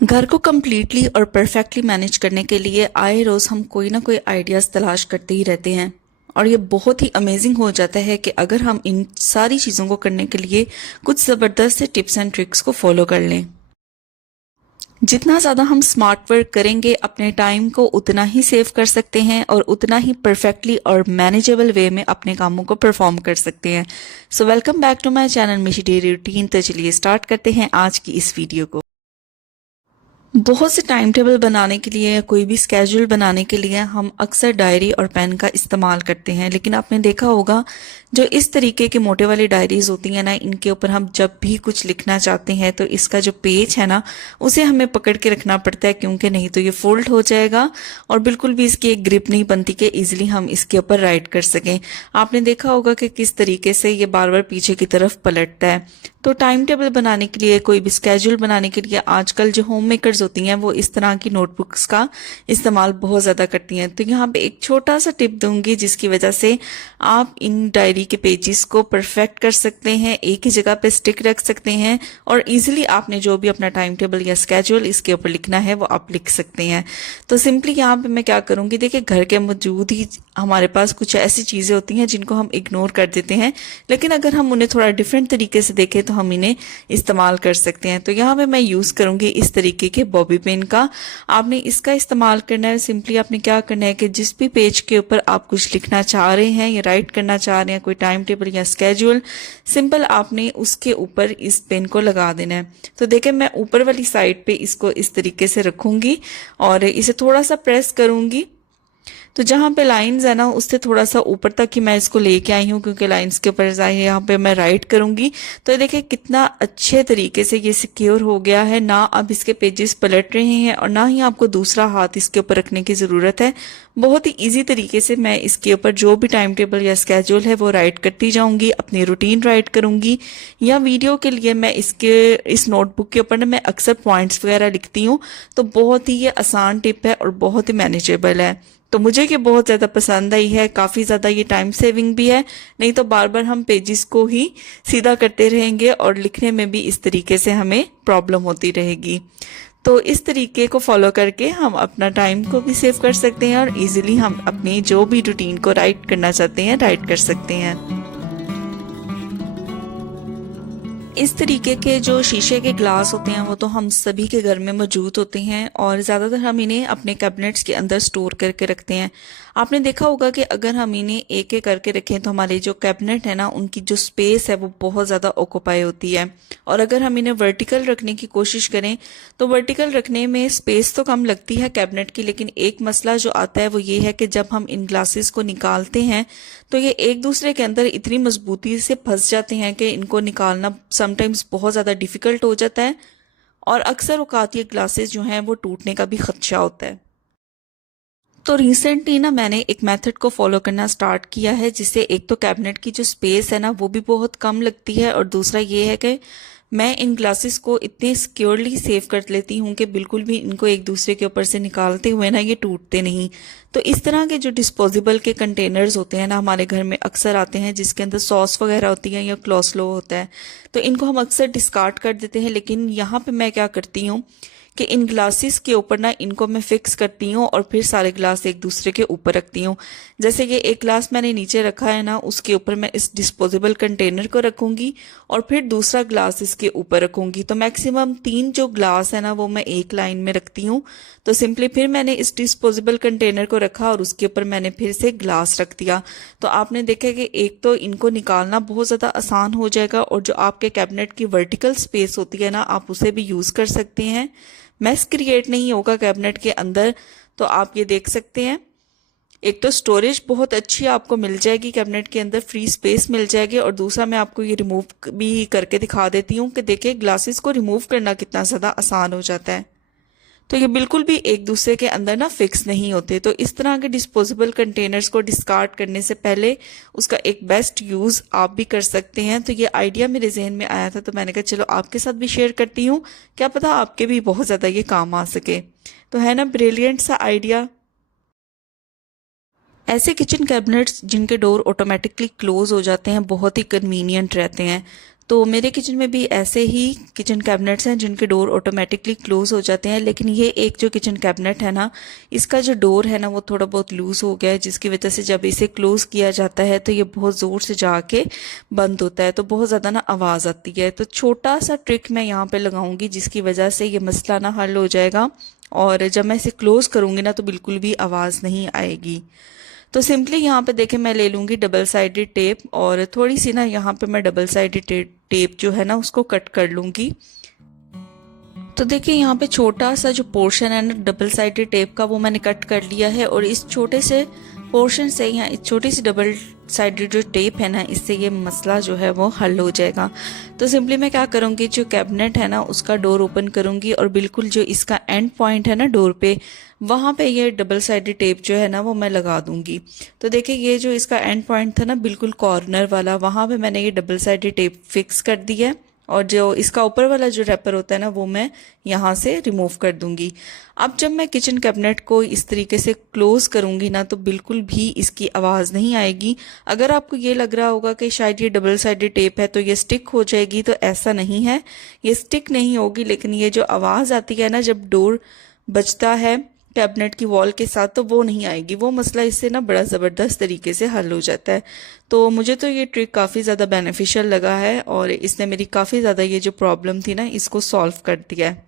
घर को कम्प्लीटली और परफेक्टली मैनेज करने के लिए आए रोज़ हम कोई ना कोई आइडियाज़ तलाश करते ही रहते हैं। और ये बहुत ही अमेजिंग हो जाता है कि अगर हम इन सारी चीज़ों को करने के लिए कुछ ज़बरदस्त से टिप्स एंड ट्रिक्स को फॉलो कर लें। जितना ज़्यादा हम स्मार्ट वर्क करेंगे अपने टाइम को उतना ही सेव कर सकते हैं और उतना ही परफेक्टली और मैनेजेबल वे में अपने कामों को परफॉर्म कर सकते हैं। So welcome back to my channel Mishi daily routine. तो चलिए स्टार्ट करते हैं आज की इस वीडियो को। बहुत से टाइम टेबल बनाने के लिए या कोई भी स्केड्यूल बनाने के लिए हम अक्सर डायरी और पेन का इस्तेमाल करते हैं, लेकिन आपने देखा होगा जो इस तरीके के मोटे वाली डायरीज होती हैं ना, इनके ऊपर हम जब भी कुछ लिखना चाहते हैं तो इसका जो पेज है ना उसे हमें पकड़ के रखना पड़ता है, क्योंकि नहीं तो ये फोल्ड हो जाएगा और बिल्कुल भी इसकी एक ग्रिप नहीं बनती कि इजिली हम इसके ऊपर राइट कर सकें। आपने देखा होगा कि किस तरीके से ये बार बार पीछे की तरफ पलटता है। तो टाइम टेबल बनाने के लिए, कोई भी स्केड्यूल बनाने के लिए आजकल जो होम मेकर्स होती हैं वो इस तरह की नोटबुक्स का इस्तेमाल बहुत ज़्यादा करती हैं। तो यहाँ पे एक छोटा सा टिप दूंगी जिसकी वजह से आप इन डायरी के पेजेस को परफेक्ट कर सकते हैं, एक ही जगह पे स्टिक रख सकते हैं और इजीली आपने जो भी अपना टाइम टेबल या स्केड्यूल इसके ऊपर लिखना है वो आप लिख सकते हैं। तो सिंपली यहाँ पे मैं क्या करूँगी, देखिए घर के मौजूद ही हमारे पास कुछ ऐसी चीज़ें होती हैं जिनको हम इग्नोर कर देते हैं, लेकिन अगर हम उन्हें थोड़ा डिफरेंट तरीके से देखें तो हम इन्हें इस्तेमाल कर सकते हैं। तो यहाँ पे मैं यूज़ करूँगी इस तरीके के बॉबी पेन का। आपने इसका इस्तेमाल करना है। सिंपली आपने क्या करना है कि जिस भी पेज के ऊपर आप कुछ लिखना चाह रहे हैं या राइट करना चाह रहे हैं, कोई टाइम टेबल या स्केड्यूल, सिंपल आपने उसके ऊपर इस पेन को लगा देना है। तो देखें मैं ऊपर वाली साइड पे इसको इस तरीके से रखूंगी और इसे थोड़ा सा प्रेस करूंगी। तो जहाँ पे लाइंस है ना उससे थोड़ा सा ऊपर तक ही मैं इसको लेके आई हूँ, क्योंकि लाइंस के ऊपर यहाँ पे मैं राइट करूंगी। तो देखिए कितना अच्छे तरीके से ये सिक्योर हो गया है ना। अब इसके पेजेस पलट रहे हैं और ना ही आपको दूसरा हाथ इसके ऊपर रखने की जरूरत है। बहुत ही इजी तरीके से मैं इसके ऊपर जो भी टाइम टेबल या स्केड्यूल है वो राइट करती जाऊंगी, अपनी रूटीन राइट करूंगी। या वीडियो के लिए मैं इस नोटबुक के ऊपर ना मैं अक्सर पॉइंट्स वगैरह लिखती हूँ। तो बहुत ही ये आसान टिप है और बहुत ही मैनेजेबल है। तो मुझे ये बहुत ज़्यादा पसंद आई है, काफ़ी ज़्यादा ये टाइम सेविंग भी है। नहीं तो बार बार हम पेजेस को ही सीधा करते रहेंगे और लिखने में भी इस तरीके से हमें प्रॉब्लम होती रहेगी। तो इस तरीके को फॉलो करके हम अपना टाइम को भी सेव कर सकते हैं और इजीली हम अपनी जो भी रूटीन को राइट करना चाहते हैं राइट कर सकते हैं। इस तरीके के जो शीशे के ग्लास होते हैं वो तो हम सभी के घर में मौजूद होते हैं और ज़्यादातर हम इन्हें अपने कैबिनेट्स के अंदर स्टोर करके रखते हैं। आपने देखा होगा कि अगर हम इन्हें एक एक करके रखें तो हमारे जो कैबिनेट है ना उनकी जो स्पेस है वो बहुत ज़्यादा ऑक्यूपाई होती है। और अगर हम इन्हें वर्टिकल रखने की कोशिश करें तो वर्टिकल रखने में स्पेस तो कम लगती है कैबिनेट की, लेकिन एक मसला जो आता है वो ये है कि जब हम इन ग्लासेस को निकालते हैं तो ये एक दूसरे के अंदर इतनी मजबूती से फंस जाते हैं कि इनको निकालना समटाइम्स बहुत ज़्यादा डिफिकल्ट हो जाता है और अक्सर औकात ये ग्लासेस जो हैं वो टूटने का भी खदशा होता है। तो रिसेंटली ना मैंने एक मेथड को फॉलो करना स्टार्ट किया है जिससे एक तो कैबिनेट की जो स्पेस है ना वो भी बहुत कम लगती है और दूसरा ये है कि मैं इन ग्लासेस को इतने सिक्योरली सेव कर लेती हूँ कि बिल्कुल भी इनको एक दूसरे के ऊपर से निकालते हुए ना ये टूटते नहीं। तो इस तरह के जो डिस्पोजेबल के कंटेनर्स होते हैं ना हमारे घर में अक्सर आते हैं जिसके अंदर सॉस वगैरह होती है या क्लोस्लो होता है, तो इनको हम अक्सर डिस्कार्ड कर देते हैं। लेकिन यहाँ पे मैं क्या करती हूँ कि इन ग्लासेस के ऊपर ना इनको मैं फिक्स करती हूँ और फिर सारे ग्लास एक दूसरे के ऊपर रखती हूँ। जैसे कि एक ग्लास मैंने नीचे रखा है ना उसके ऊपर मैं इस डिस्पोजेबल कंटेनर को रखूंगी और फिर दूसरा ग्लास इसके ऊपर रखूंगी। तो मैक्सिमम 3 जो ग्लास है ना वो मैं एक लाइन में रखती हूँ। तो सिंपली फिर मैंने इस डिस्पोजेबल कंटेनर को रखा और उसके ऊपर मैंने फिर से ग्लास रख दिया। तो आपने देखा कि एक तो इनको निकालना बहुत ज़्यादा आसान हो जाएगा और जो आपके कैबिनेट की वर्टिकल स्पेस होती है ना आप उसे भी यूज़ कर सकते हैं। मैस क्रिएट नहीं होगा कैबिनेट के अंदर। तो आप ये देख सकते हैं, एक तो स्टोरेज बहुत अच्छी आपको मिल जाएगी, कैबिनेट के अंदर फ्री स्पेस मिल जाएगी और दूसरा मैं आपको ये रिमूव भी करके दिखा देती हूँ कि देखिए ग्लासेस को रिमूव करना कितना ज़्यादा आसान हो जाता है। तो ये बिल्कुल भी एक दूसरे के अंदर ना फिक्स नहीं होते। तो इस तरह के डिस्पोजेबल कंटेनर्स को डिस्कार्ड करने से पहले उसका एक बेस्ट यूज़ आप भी कर सकते हैं। तो ये आइडिया मेरे जहन में आया था तो मैंने कहा चलो आपके साथ भी शेयर करती हूँ, क्या पता आपके भी बहुत ज़्यादा ये काम आ सके। तो है ना ब्रिलियंट सा आइडिया। ऐसे किचन कैबिनेट्स जिनके डोर ऑटोमेटिकली क्लोज हो जाते हैं बहुत ही कन्वीनियंट रहते हैं। तो मेरे किचन में भी ऐसे ही किचन कैबिनेट्स हैं जिनके डोर ऑटोमेटिकली क्लोज हो जाते हैं, लेकिन ये एक जो किचन कैबिनेट है ना, इसका जो डोर है ना वो थोड़ा बहुत लूज हो गया है, जिसकी वजह से जब इसे क्लोज किया जाता है तो ये बहुत ज़ोर से जाके बंद होता है, तो बहुत ज़्यादा ना आवाज़ आती है। तो छोटा सा ट्रिक मैं यहाँ पे लगाऊंगी जिसकी वजह से ये मसला ना हल हो जाएगा, और जब मैं इसे क्लोज करूंगी ना तो बिल्कुल भी आवाज़ नहीं आएगी। तो सिंपली यहाँ पे देखें, मैं ले लूँगी डबल साइडेड टेप, और थोड़ी सी ना यहाँ पे मैं डबल साइडेड टेप जो है ना उसको कट कर लूँगी। तो देखिए यहाँ पे छोटा सा जो पोर्शन है ना डबल साइडेड टेप का, वो मैंने कट कर लिया है, और इस छोटे से पोर्शन से या इस छोटी सी डबल साइडेड जो टेप है ना, इससे ये मसला जो है वो हल हो जाएगा। तो सिंपली मैं क्या करूँगी, जो कैबिनेट है ना उसका डोर ओपन करूँगी, और बिल्कुल जो इसका एंड पॉइंट है ना डोर पे, वहाँ पे ये डबल साइडेड टेप जो है ना वो मैं लगा दूंगी। तो देखिए ये जो इसका एंड पॉइंट था ना बिल्कुल कॉर्नर वाला, वहाँ पे मैंने ये डबल साइडेड टेप फिक्स कर दी है, और जो इसका ऊपर वाला जो रैपर होता है ना वो मैं यहाँ से रिमूव कर दूंगी। अब जब मैं किचन कैबिनेट को इस तरीके से क्लोज करूंगी ना तो बिल्कुल भी इसकी आवाज़ नहीं आएगी। अगर आपको ये लग रहा होगा कि शायद ये डबल साइडेड टेप है तो ये स्टिक हो जाएगी, तो ऐसा नहीं है, ये स्टिक नहीं होगी, लेकिन ये जो आवाज़ आती है ना जब डोर बजता है कैबिनेट की वॉल के साथ, तो वो नहीं आएगी। वो मसला इससे ना बड़ा ज़बरदस्त तरीके से हल हो जाता है। तो मुझे तो ये ट्रिक काफ़ी ज़्यादा बेनिफिशियल लगा है, और इसने मेरी काफ़ी ज़्यादा ये जो प्रॉब्लम थी ना इसको सॉल्व कर दिया है।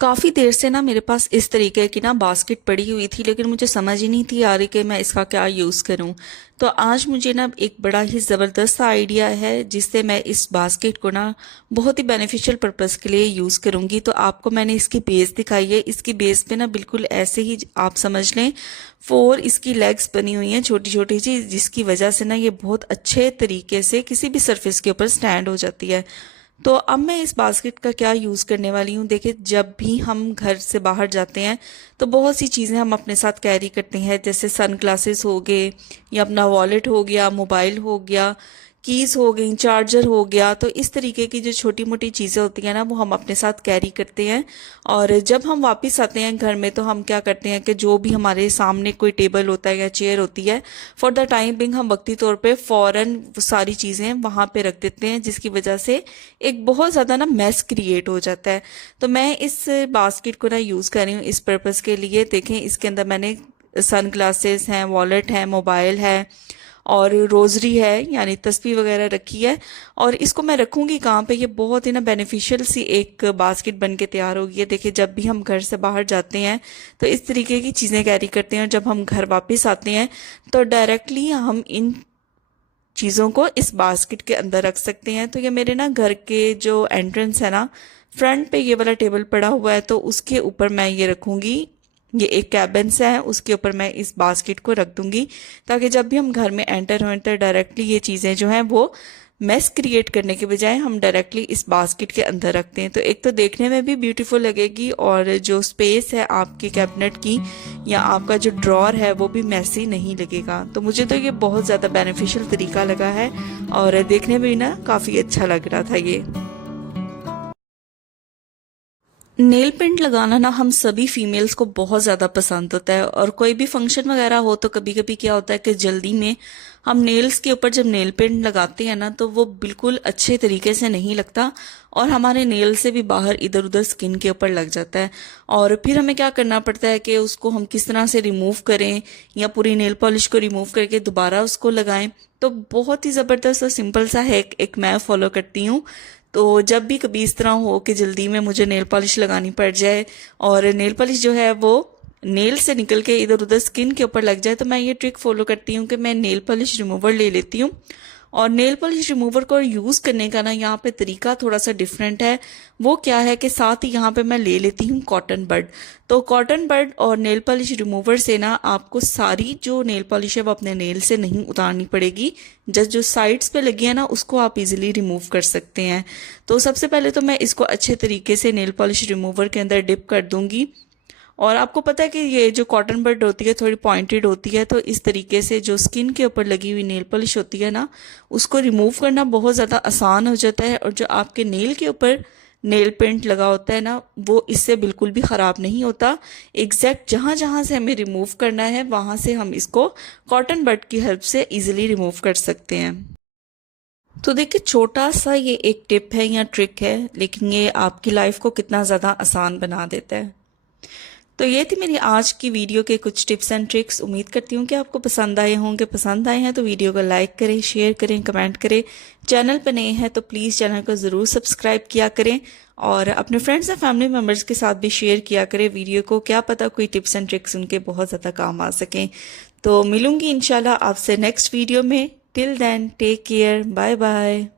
काफ़ी देर से ना मेरे पास इस तरीके की ना बास्केट पड़ी हुई थी, लेकिन मुझे समझ ही नहीं थी आ रही कि मैं इसका क्या यूज़ करूं। तो आज मुझे ना एक बड़ा ही ज़बरदस्त आइडिया है जिससे मैं इस बास्केट को ना बहुत ही बेनिफिशियल पर्पस के लिए यूज़ करूंगी। तो आपको मैंने इसकी बेस दिखाई है, इसकी बेस पे ना बिल्कुल ऐसे ही आप समझ लें 4 इसकी लेग्स बनी हुई हैं छोटी छोटी सी, जिसकी वजह से ना ये बहुत अच्छे तरीके से किसी भी सरफेस के ऊपर स्टैंड हो जाती है। तो अब मैं इस बास्केट का क्या यूज़ करने वाली हूँ, देखिए जब भी हम घर से बाहर जाते हैं तो बहुत सी चीज़ें हम अपने साथ कैरी करते हैं, जैसे सन ग्लासेस हो गए, या अपना वॉलेट हो गया, मोबाइल हो गया, कीज हो गई, चार्जर हो गया। तो इस तरीके की जो छोटी मोटी चीज़ें होती हैं ना वो हम अपने साथ कैरी करते हैं, और जब हम वापस आते हैं घर में तो हम क्या करते हैं कि जो भी हमारे सामने कोई टेबल होता है या चेयर होती है, फॉर द टाइम बिंग हम वक्ती तौर पे फ़ौरन वो सारी चीज़ें वहाँ पे रख देते हैं, जिसकी वजह से एक बहुत ज़्यादा ना मैस क्रिएट हो जाता है। तो मैं इस बास्केट को ना यूज़ कर रही हूँ इस पर्पज़ के लिए। देखें इसके अंदर मैंने सन ग्लासेस हैं, वॉलेट है, मोबाइल है, और रोजरी है यानी तस्बीह वगैरह रखी है। और इसको मैं रखूंगी कहाँ पे, ये बहुत ही ना बेनिफिशियल सी एक बास्केट बन के तैयार होगी है। देखिए जब भी हम घर से बाहर जाते हैं तो इस तरीके की चीज़ें कैरी करते हैं, और जब हम घर वापस आते हैं तो डायरेक्टली हम इन चीज़ों को इस बास्केट के अंदर रख सकते हैं। तो ये मेरे ना घर के जो एंट्रेंस है ना, फ्रंट पे ये वाला टेबल पड़ा हुआ है, तो उसके ऊपर मैं ये रखूंगी। ये एक कैबिन्स है, उसके ऊपर मैं इस बास्केट को रख दूंगी, ताकि जब भी हम घर में एंटर हों तो डायरेक्टली ये चीज़ें जो हैं वो मेस क्रिएट करने के बजाय हम डायरेक्टली इस बास्केट के अंदर रखते हैं। तो एक तो देखने में भी ब्यूटीफुल लगेगी, और जो स्पेस है आपके कैबिनेट की या आपका जो ड्रॉर है वो भी मैसी नहीं लगेगा। तो मुझे तो ये बहुत ज़्यादा बेनिफिशियल तरीका लगा है, और देखने में भी ना काफ़ी अच्छा लग रहा था ये। नेल पेंट लगाना ना हम सभी फीमेल्स को बहुत ज़्यादा पसंद होता है, और कोई भी फंक्शन वगैरह हो तो कभी कभी क्या होता है कि जल्दी में हम नेल्स के ऊपर जब नेल पेंट लगाते हैं ना तो वो बिल्कुल अच्छे तरीके से नहीं लगता, और हमारे नेल से भी बाहर इधर उधर स्किन के ऊपर लग जाता है। और फिर हमें क्या करना पड़ता है कि उसको हम किस तरह से रिमूव करें, या पूरी नेल पॉलिश को रिमूव करके दोबारा उसको लगाएं। तो बहुत ही ज़बरदस्त और सिंपल सा है एक मैं फॉलो करती हूँ। तो जब भी कभी इस तरह हो कि जल्दी में मुझे नेल पॉलिश लगानी पड़ जाए, और नेल पॉलिश जो है वो नेल से निकल के इधर उधर स्किन के ऊपर लग जाए, तो मैं ये ट्रिक फॉलो करती हूँ कि मैं नेल पॉलिश रिमूवर ले लेती हूँ। और नेल पॉलिश रिमूवर को यूज़ करने का ना यहाँ पे तरीका थोड़ा सा डिफरेंट है। वो क्या है कि साथ ही यहाँ पे मैं ले लेती हूँ कॉटन बड। तो कॉटन बड और नेल पॉलिश रिमूवर से ना आपको सारी जो नेल पॉलिश है वो अपने नेल से नहीं उतारनी पड़ेगी, जस्ट जो साइड्स पे लगी है ना उसको आप इजीली रिमूव कर सकते हैं। तो सबसे पहले तो मैं इसको अच्छे तरीके से नेल पॉलिश रिमूवर के अंदर डिप कर दूंगी। और आपको पता है कि ये जो कॉटन बड होती है थोड़ी पॉइंटेड होती है, तो इस तरीके से जो स्किन के ऊपर लगी हुई नेल पॉलिश होती है ना उसको रिमूव करना बहुत ज़्यादा आसान हो जाता है, और जो आपके नेल के ऊपर नेल पेंट लगा होता है ना वो इससे बिल्कुल भी ख़राब नहीं होता। एग्जैक्ट जहाँ जहाँ से हमें रिमूव करना है वहाँ से हम इसको कॉटन बड की हेल्प से इजीली रिमूव कर सकते हैं। तो देखिए, छोटा सा ये एक टिप है या ट्रिक है, लेकिन ये आपकी लाइफ को कितना ज़्यादा आसान बना देता है। तो ये थी मेरी आज की वीडियो के कुछ टिप्स एंड ट्रिक्स। उम्मीद करती हूँ कि आपको पसंद आए होंगे। पसंद आए हैं तो वीडियो को लाइक करें, शेयर करें, कमेंट करें। चैनल पर नए हैं तो प्लीज़ चैनल को ज़रूर सब्सक्राइब किया करें और अपने फ्रेंड्स एंड फैमिली मेम्बर्स के साथ भी शेयर किया करें वीडियो को। क्या पता कोई टिप्स एंड ट्रिक्स उनके बहुत ज़्यादा काम आ सकें। तो मिलूंगी इंशाल्लाह आपसे नेक्स्ट वीडियो में। Till then take care, bye bye.